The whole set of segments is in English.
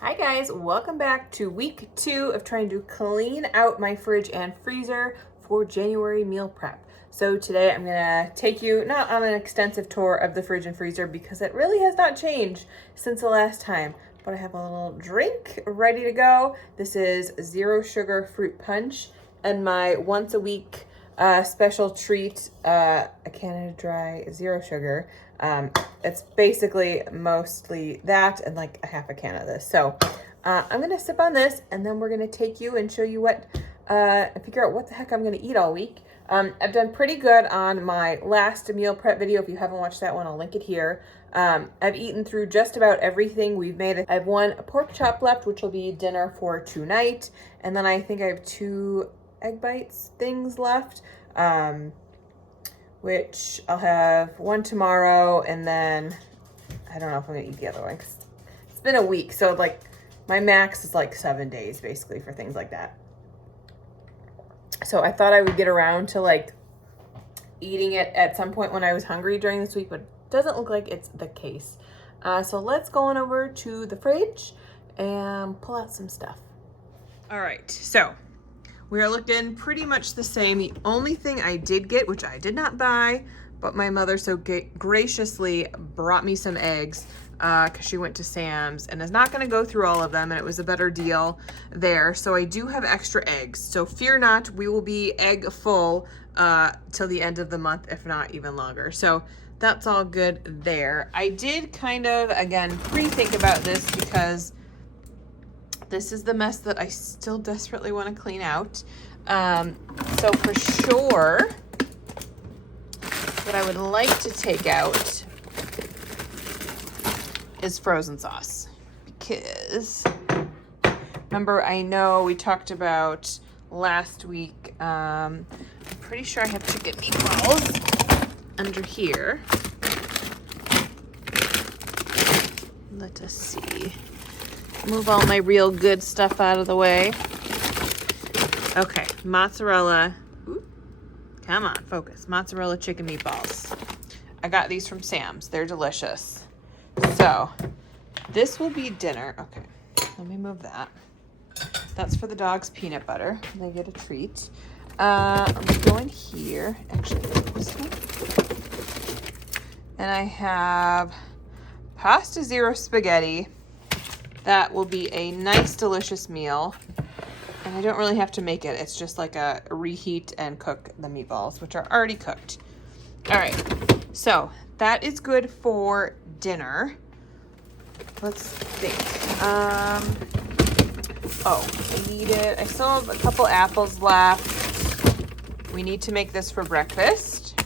Hi guys, welcome back to week 2 of trying to clean out my fridge and freezer for January meal prep. So today I'm gonna take you not on an extensive tour of the fridge and freezer because it really has not changed since the last time, but I have a little drink ready to go. This is zero sugar fruit punch and my once a week special treat, a Canada Dry zero sugar. It's basically mostly that and like a half a can of this. So I'm gonna sip on this and then we're gonna take you and show you what, figure out what the heck I'm gonna eat all week. I've done pretty good on my last meal prep video. If you haven't watched that one, I'll link it here. I've eaten through just about everything we've made. I have one pork chop left, which will be dinner for tonight. And then I think I have 2 egg bites things left. Which I'll have one tomorrow, and then I don't know if I'm gonna eat the other one because it's been a week. So like my max is like 7 days basically for things like that. So I thought I would get around to like eating it at some point when I was hungry during this week, but it doesn't look like it's the case. So let's go on over to the fridge and pull out some stuff. All right, so we are looking pretty much the same. The only thing I did get, which I did not buy, but my mother so graciously brought me some eggs because she went to Sam's and is not going to go through all of them, and it was a better deal there. So I do have extra eggs. So fear not, we will be egg full till the end of the month, if not even longer. So that's all good there. I did kind of, again, pre-think about this because this is the mess that I still desperately want to clean out. So for sure, what I would like to take out is frozen sauce. Because, remember, I know we talked about last week, I'm pretty sure I have chicken meatballs under here. Let us see. Move all my real good stuff out of the way. Okay, mozzarella. Ooh, come on, focus. Mozzarella chicken meatballs. I got these from Sam's. They're delicious. So, this will be dinner. Okay, let me move that. That's for the dog's peanut butter. They get a treat. I'm going here. Actually, this one. And I have pasta zero spaghetti. That will be a nice, delicious meal. And I don't really have to make it. It's just like a reheat and cook the meatballs, which are already cooked. All right, so that is good for dinner. Let's think. I need it. I still have a couple apples left. We need to make this for breakfast.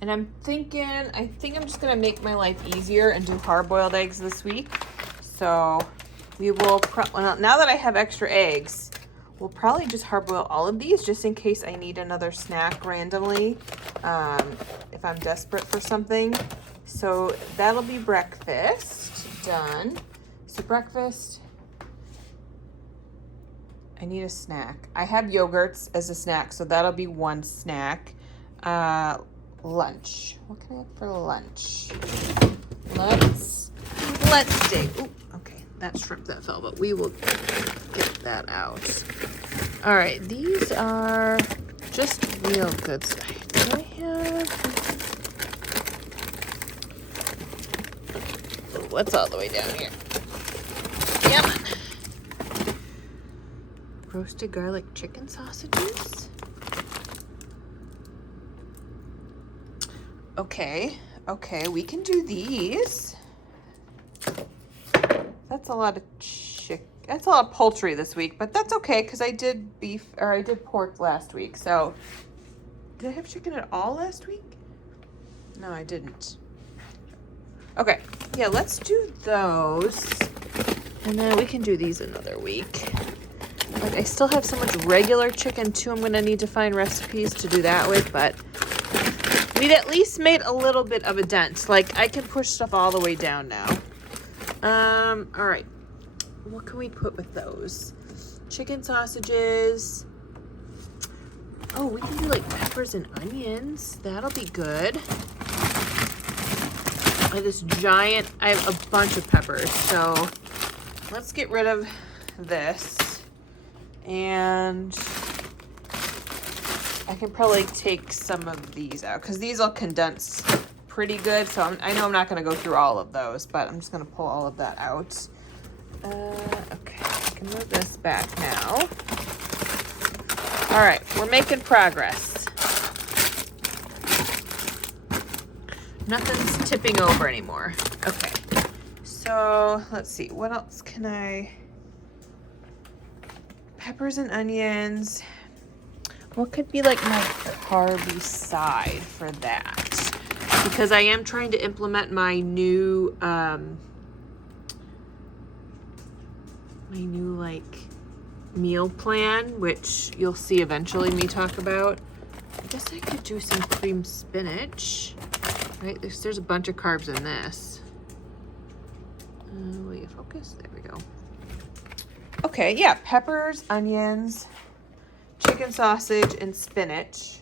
And I'm thinking, I think I'm just gonna make my life easier and do hard-boiled eggs this week. So we will, now that I have extra eggs, we'll probably just hard-boil all of these just in case I need another snack randomly, if I'm desperate for something. So that'll be breakfast done. So breakfast, I need a snack. I have yogurts as a snack, so that'll be one snack. Lunch. What can I have for lunch? Let's dig. Ooh, okay, that shrimp that fell, but we will get that out. All right, these are just real good stuff. Do I have? Oh, what's all the way down here? Yum. Roasted garlic chicken sausages. Okay, we can do these. That's a lot of that's a lot of poultry this week, but that's okay because I did pork last week. So, did I have chicken at all last week? No, I didn't. Okay, yeah, let's do those. And then we can do these another week. Like, I still have so much regular chicken too. I'm gonna need to find recipes to do that with, but we've at least made a little bit of a dent. Like, I can push stuff all the way down now. All right. What can we put with those? Chicken sausages. Oh, we can do like peppers and onions. That'll be good. I have a bunch of peppers, so let's get rid of this. And I can probably take some of these out because these will condense pretty good. So I know I'm not going to go through all of those, but I'm just going to pull all of that out. Okay, I can move this back now. All right, we're making progress. Nothing's tipping over anymore. Okay, so let's see. What else can I... Peppers and onions. What could be like my carby side for that? Because I am trying to implement my new like meal plan, which you'll see eventually me talk about. I guess I could do some cream spinach. Right, there's a bunch of carbs in this. Will you focus? There we go. Okay, yeah, peppers, onions, chicken sausage, and spinach.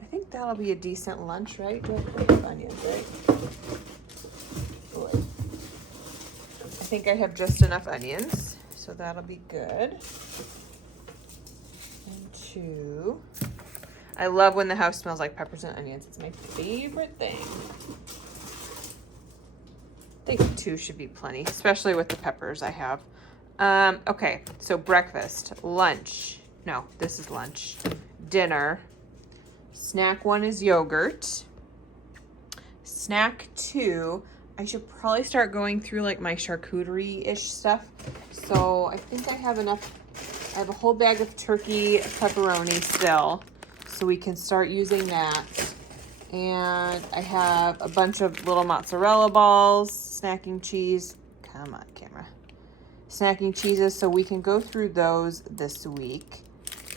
I think that'll be a decent lunch, right? Do I put enough onions, right? Boy. I think I have just enough onions, so that'll be good. And 2. I love when the house smells like peppers and onions. It's my favorite thing. I think 2 should be plenty, especially with the peppers I have. Okay, so breakfast, lunch. No, this is lunch. Dinner. Snack 1 is yogurt. Snack 2, I should probably start going through like my charcuterie-ish stuff. So I think I have enough. I have a whole bag of turkey pepperoni still, so we can start using that. And I have a bunch of little mozzarella balls, snacking cheese. Come on, camera. Snacking cheeses, so we can go through those this week.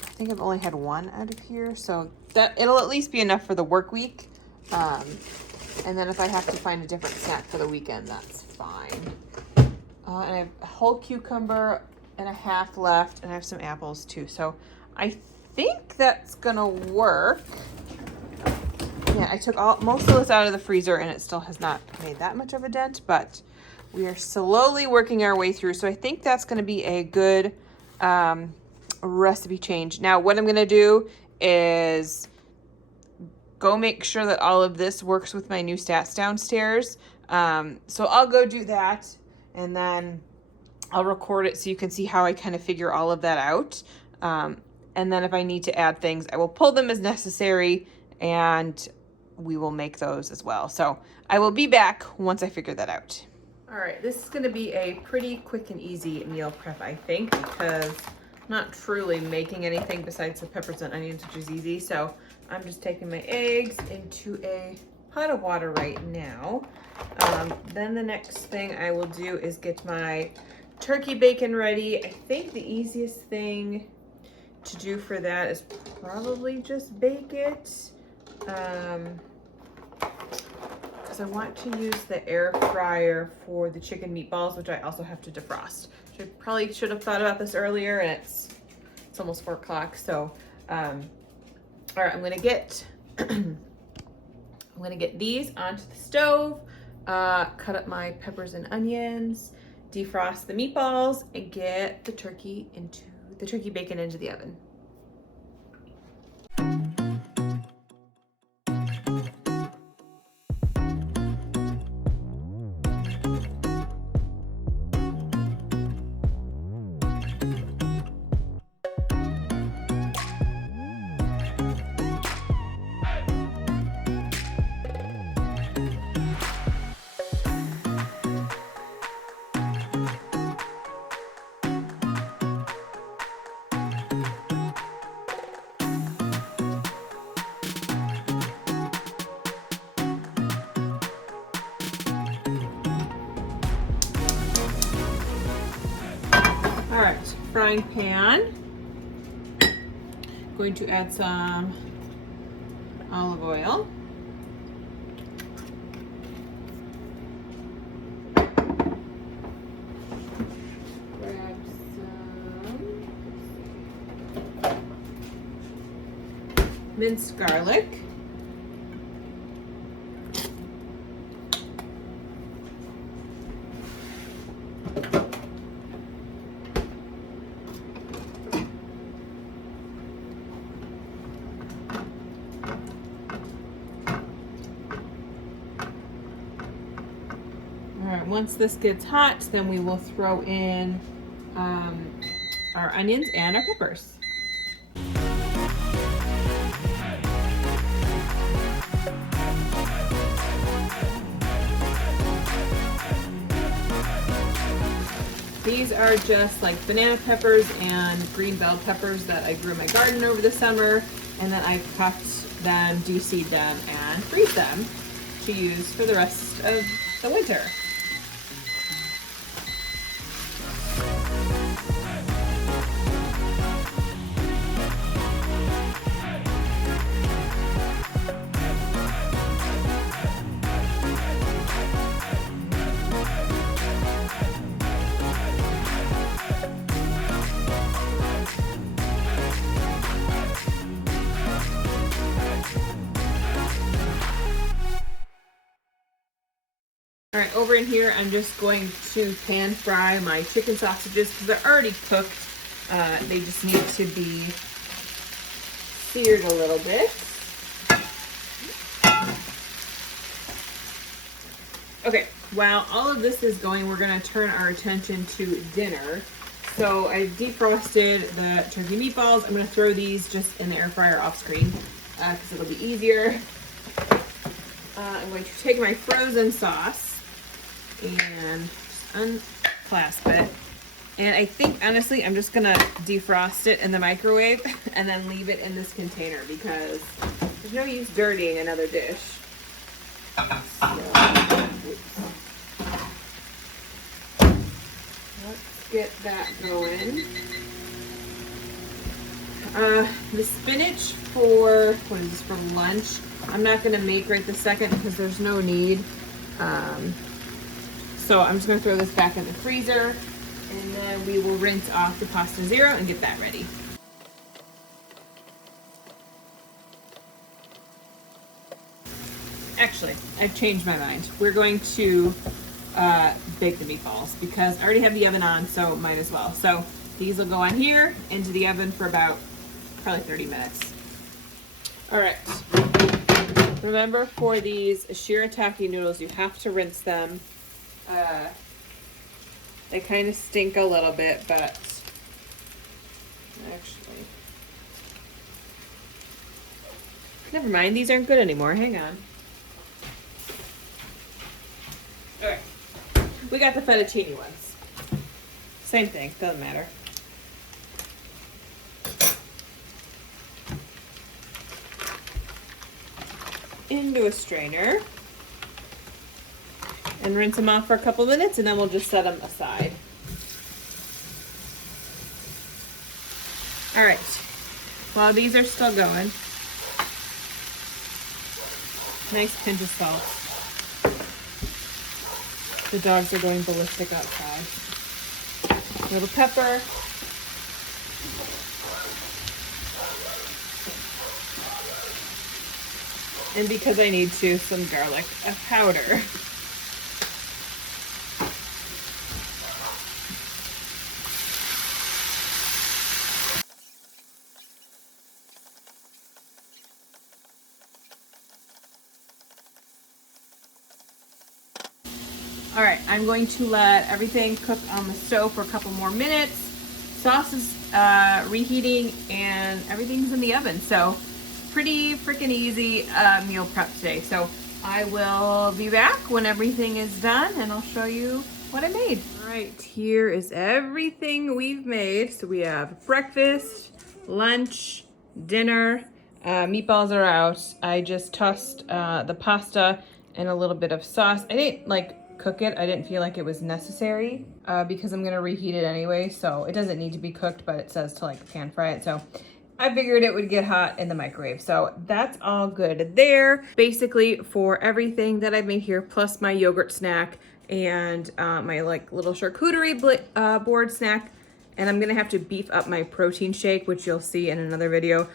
I think I've only had 1 out of here, so that it'll at least be enough for the work week. And then if I have to find a different snack for the weekend, that's fine. And I have a whole cucumber and a half left, and I have some apples too. So I think that's gonna work. Yeah, I took most of this out of the freezer, and it still has not made that much of a dent, but we are slowly working our way through. So I think that's going to be a good recipe change. Now, what I'm going to do is go make sure that all of this works with my new stats downstairs. So I'll go do that, and then I'll record it so you can see how I kind of figure all of that out. And then if I need to add things, I will pull them as necessary, and we will make those as well. So I will be back once I figure that out. All right, this is gonna be a pretty quick and easy meal prep, I think, because I'm not truly making anything besides the peppers and onions, which is easy. So I'm just taking my eggs into a pot of water right now. Then the next thing I will do is get my turkey bacon ready. I think the easiest thing to do for that is probably just bake it. Because I want to use the air fryer for the chicken meatballs, which I also have to defrost. I probably should have thought about this earlier, and it's almost 4 o'clock. So, all right, I'm gonna get these onto the stove, cut up my peppers and onions, defrost the meatballs, and get the turkey bacon into the oven. All right, frying pan. Going to add some olive oil. Grab some minced garlic. once this gets hot, then we will throw in our onions and our peppers. These are just like banana peppers and green bell peppers that I grew in my garden over the summer, and then I cut them, de-seed them, and freeze them to use for the rest of the winter. All right, over in here, I'm just going to pan fry my chicken sausages because they're already cooked. They just need to be seared a little bit. Okay, while all of this is going, we're gonna turn our attention to dinner. So I defrosted the turkey meatballs. I'm gonna throw these just in the air fryer off screen because it'll be easier. I'm going to take my frozen sauce and just unclasp it. And I think, honestly, I'm just gonna defrost it in the microwave and then leave it in this container because there's no use dirtying another dish. So, let's get that going. The spinach for, what is this, for lunch? I'm not gonna make right this second because there's no need. So I'm just gonna throw this back in the freezer and then we will rinse off the pasta zero and get that ready. Actually, I've changed my mind. We're going to bake the meatballs because I already have the oven on, so might as well. So these will go on here into the oven for about probably 30 minutes. All right. Remember, for these shirataki noodles, you have to rinse them. They kind of stink a little bit, but actually, never mind. These aren't good anymore. Hang on. All right, we got the fettuccine ones. Same thing. Doesn't matter. Into a strainer and rinse them off for a couple minutes, and then we'll just set them aside. All right, while these are still going, nice pinch of salt. The dogs are going ballistic outside. A little pepper. And because I need to, some garlic powder. All right, I'm going to let everything cook on the stove for a couple more minutes. Sauce is reheating and everything's in the oven. So pretty freaking easy meal prep today. So I will be back when everything is done and I'll show you what I made. All right, here is everything we've made. So we have breakfast, lunch, dinner, meatballs are out. I just tossed the pasta and a little bit of sauce. I didn't cook it. I didn't feel like it was necessary because I'm gonna reheat it anyway. So it doesn't need to be cooked, but it says to pan fry it. So I figured it would get hot in the microwave. So that's all good there. Basically for everything that I made here, plus my yogurt snack and my little charcuterie board snack. And I'm gonna have to beef up my protein shake, which you'll see in another video.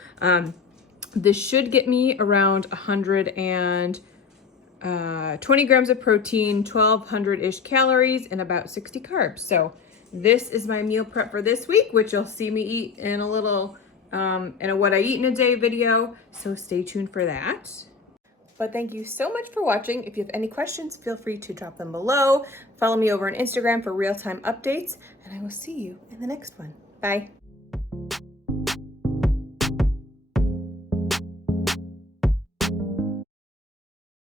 This should get me around 120 grams of protein, 1,200-ish calories, and about 60 carbs. So this is my meal prep for this week, which you'll see me eat in a little in a what I eat in a day video, so stay tuned for that. But thank you so much for watching. If you have any questions, feel free to drop them below. Follow me over on Instagram for real-time updates, and I will see you in the next one. Bye.